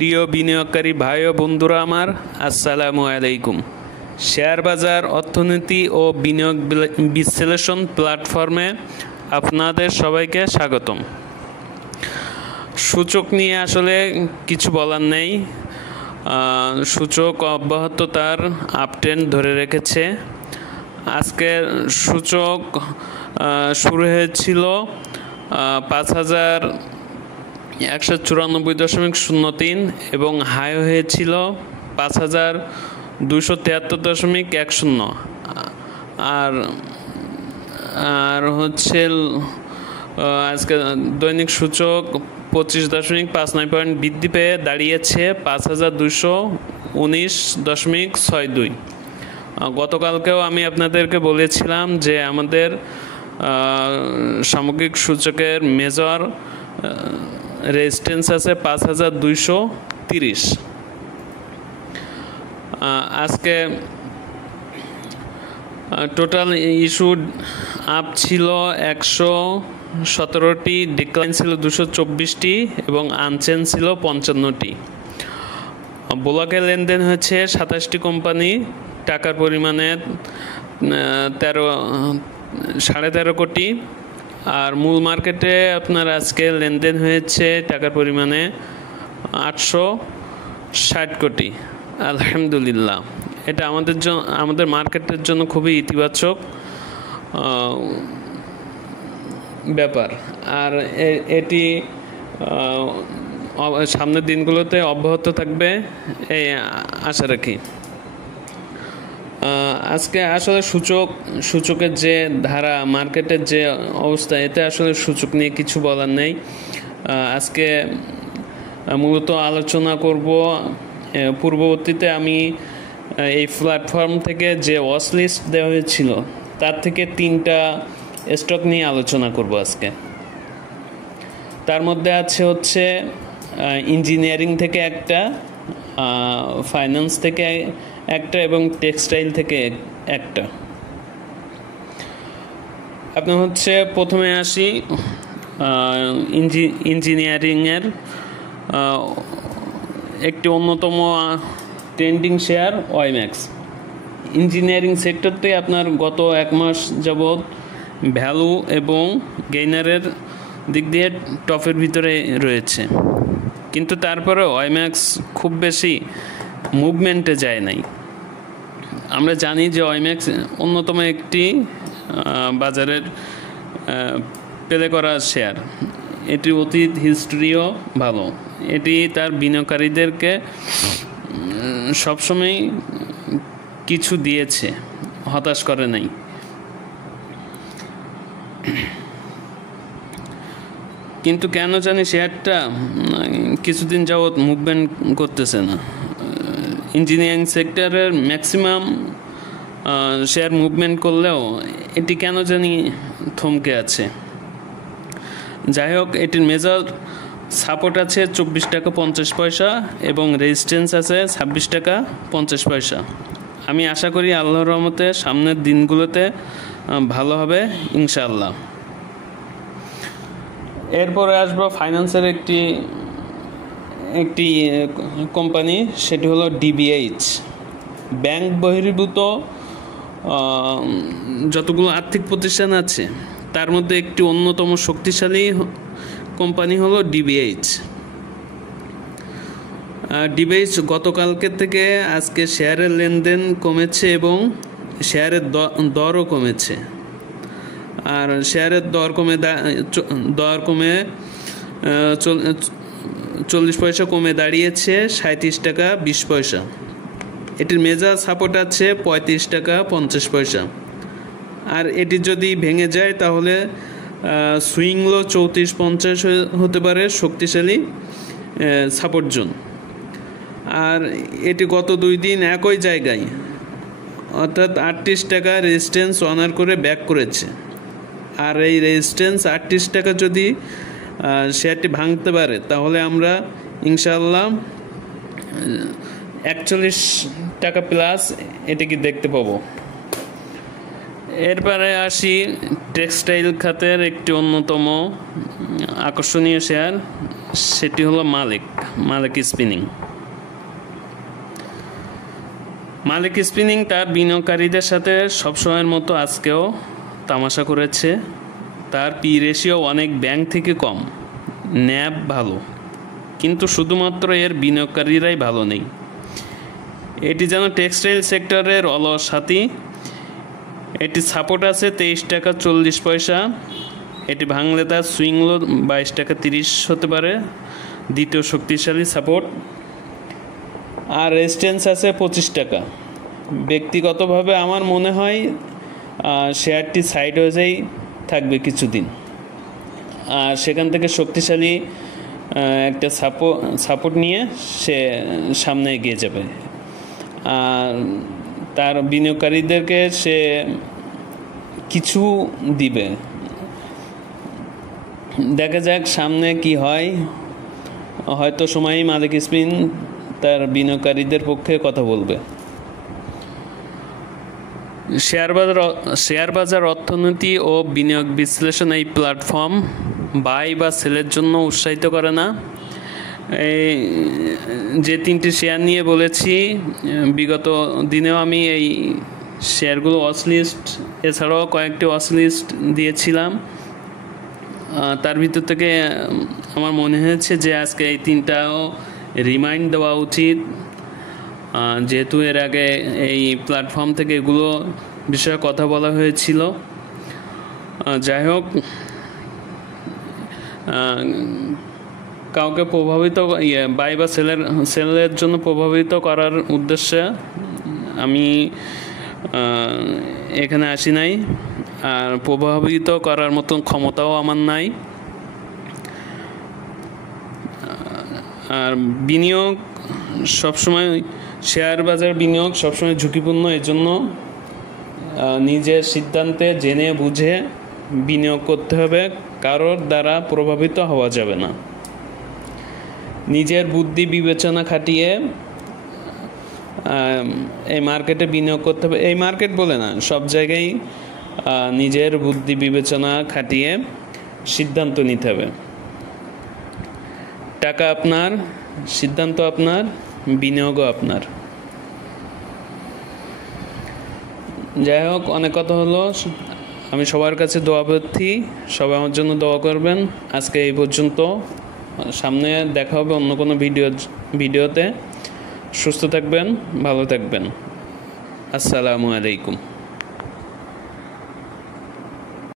প্রিয় বিনিয়োগকারী ভাই ও বন্ধুরা আমার, আসসালামু আলাইকুম। শেয়ার বাজার অর্থনীতি ও বিনিয়োগ বিশ্লেষণ প্ল্যাটফর্মে আপনাদের সবাইকে স্বাগতম। সূচক নিয়ে আসলে কিছু বলার নেই। সূচক অব্যাহত তার আপট্রেন্ড ধরে রেখেছে। আজকের সূচক শুরু হয়েছিল ৫,১৯৪.03 এবং হাই হয়েছিল ৫,২৭৩.১০। আর হচ্ছে আজকে দৈনিক সূচক 25.59 পয়েন্ট বৃদ্ধি পেয়ে দাঁড়িয়েছে ৫,২১৯.৬২। গতকালকেও আমি আপনাদেরকে বলেছিলাম যে আমাদের সামগ্রিক সূচকের মেজর রেজিস্ট্যান্স আছে ৫,২৩০। আজকে টোটাল ইস্যু আপ ছিল ১১৭টি, ডিক্লাইন ছিল ২২৪টি এবং আনচেঞ্জ ছিল ৫৫টি। ব্লকে লেনদেন হয়েছে ২৭টি কোম্পানি, টাকার পরিমাণে ১৩.৫ কোটি। আর মূল মার্কেটে আপনার আজকে লেনদেন হয়েছে টাকার পরিমাণে ৮৬০ কোটি। আলহামদুলিল্লাহ, এটা আমাদের মার্কেটের জন্য খুবই ইতিবাচক ব্যাপার। আর এটি সামনের দিনগুলোতে অব্যাহত থাকবে এই আশা রাখি। আজকে আসলে সূচকের যে ধারা, মার্কেটের যে অবস্থা, এতে আসলে সূচক নিয়ে কিছু বলার নেই। আজকে মূলত আলোচনা করব, পূর্ববর্তীতে আমি এই প্ল্যাটফর্ম থেকে যে ওয়াচ লিস্ট দেওয়া হয়েছিল তার থেকে 3টা স্টক নিয়ে আলোচনা করব আজকে। তার মধ্যে হচ্ছে ইঞ্জিনিয়ারিং থেকে একটা, ফাইন্যান্স থেকে একটা এবং টেক্সটাইল থেকে একটা। আপনার প্রথমে আসি ইঞ্জিনিয়ারিংয়ের একটি অন্যতম ট্রেন্ডিং শেয়ার ওয়াইম্যাক্স। ইঞ্জিনিয়ারিং সেক্টরটি আপনার গত 1 মাস যাবৎ ভ্যালু এবং গেইনারের দিক দিয়ে টপের ভিতরে রয়েছে, কিন্তু তারপরে ওয়াইম্যাক্স খুব বেশি মুভমেন্টে যায় নাই। আমরা জানি যে ওয়াইম্যাক্স অন্যতম একটি বাজারের প্লে করা শেয়ার। এটি অতীত হিস্ট্রিও ভালো। এটি তার বিনিয়োগকারীদেরকে সবসময় কিছু দিয়েছে, হতাশ করে নাই। কিন্তু কেন জানি শেয়ারটা কিছুদিন যাবৎ মুভমেন্ট করতেছে না। ইঞ্জিনিয়ারিং সেক্টরের ম্যাক্সিমাম শেয়ার মুভমেন্ট করলেও এটি কেন জানি থমকে আছে। যাই হোক, এটির মেজর সাপোর্ট আছে 24.50 টাকা এবং রেজিস্ট্যান্স আছে 26.50 টাকা। আমি আশা করি আল্লাহর রহমতে সামনের দিনগুলোতে ভালো হবে ইনশাআল্লাহ। এরপরে আসবো ফাইন্যান্সের একটি কোম্পানি, সেটি হলো ডিবিএইচ। ব্যাংক বহির্ভূত যতগুলো আর্থিক প্রতিষ্ঠান আছে তার মধ্যে একটি অন্যতম শক্তিশালী কোম্পানি হলো ডিবিএইচ। ডিবিএইচ গতকালকে থেকে আজকে শেয়ারের লেনদেন কমেছে এবং শেয়ারের দরও কমেছে। আর শেয়ারের দর কমে 40 পয়সা কমে দাঁড়িয়েছে 37.20 টাকা। এটির মেজর সাপোর্ট আছে 35.50 টাকা। আর এটি যদি ভেঙে যায় তাহলে সুইং লো 34.50 হতে পারে শক্তিশালী সাপোর্ট জোন। আর এটি গত 2 দিন একই জায়গায় অর্থাৎ 38 টাকা রেজিস্ট্যান্স অনার করে ব্যাক করেছে। আর এই রেজিস্ট্যান্স 38 টাকা যদি শেয়ারটি ভাঙতে পারে তাহলে আমরা ইনশাআল্লাহ 41 টাকা প্লাস এটিকে দেখতে পাবো। এরপরে আসি টেক্সটাইল খাতের একটি অন্যতম আকর্ষণীয় শেয়ার, সেটি হলো মালিক স্পিনিং। মালিক স্পিনিং তার বিনিয়োগকারীদের সাথে সবসময়ের মতো আজকেও তামাশা করেছে। তার পি রেশিও অনেক ব্যাংক থেকে কম, ন্যাব ভালো, কিন্তু শুধুমাত্র এর বিনিয়োগকারীরাই ভালো নেই। এটি যেন টেক্সটাইল সেক্টরের অলস হাতি। এটি সাপোর্ট আছে 23 টাকা 40 পয়সা। এটি ভাঙলে তার সুইং লো 22 টাকা 30 হতে পারে, দ্বিতীয় শক্তিশালী সাপোর্ট। আর রেজিস্ট্যান্স আছে 25 টাকা। ব্যক্তিগতভাবে আমার মনে হয় শেয়ারটি সাইড ওয়েজেই থাকবে কিছুদিন, আর সেখান থেকে শক্তিশালী একটা সাপোর্ট নিয়ে সে সামনে এগিয়ে যাবে। আর তার বিনিয়োগকারীদেরকে সে কিছু দিবে। দেখা যাক সামনে কি হয়। হয়তো সময়ই মালিক স্পিন তার বিনিয়োগকারীদের পক্ষে কথা বলবে। শেয়ার বাজার অর্থনীতি ও বিনিয়োগ বিশ্লেষণ এই প্ল্যাটফর্ম বাই বা সেলের জন্য উৎসাহিত করে না। এই যে 3টি শেয়ার নিয়ে বলেছি, বিগত দিনেও আমি এই শেয়ারগুলো ওয়াচ লিস্ট, এছাড়াও কয়েকটি ওয়াচ লিস্ট দিয়েছিলাম। তার ভিতর থেকে আমার মনে হয়েছে যে আজকে এই 3টাও রিমাইন্ড দেওয়া উচিত, যেহেতু এর আগে এই প্ল্যাটফর্ম থেকে এগুলো বিষয়ে কথা বলা হয়েছিল। যাই হোক, কাউকে প্রভাবিত বাই বা সেলের জন্য প্রভাবিত করার উদ্দেশ্যে আমি এখানে আসি নাই, আর প্রভাবিত করার মতন ক্ষমতাও আমার নাই। আর বিনিয়োগ সবসময়, শেয়ার বাজার বিনিয়োগ সবসময় ঝুঁকিপূর্ণ। এজন্য নিজের সিদ্ধান্তে জেনে বুঝে বিনিয়োগ করতে হবে, কারোর দ্বারা প্রভাবিত হওয়া যাবে না। নিজের বুদ্ধি বিবেচনা খাটিয়ে এই মার্কেটে বিনিয়োগ করতে হবে। এই মার্কেট বলে না, সব জায়গায় নিজের বুদ্ধি বিবেচনা খাটিয়ে সিদ্ধান্ত নিতে হবে। টাকা আপনার, সিদ্ধান্ত আপনার, বিনিয়োগও আপনার। যাই হোক, অনেক কথা হলো। আমি সবার কাছে দোয়া প্রার্থী, সবাই আমার জন্য দোয়া করবেন। আজকে এই পর্যন্ত, সামনে দেখা হবে অন্য কোনো ভিডিওতে। সুস্থ থাকবেন, ভালো থাকবেন। আসসালামু আলাইকুম।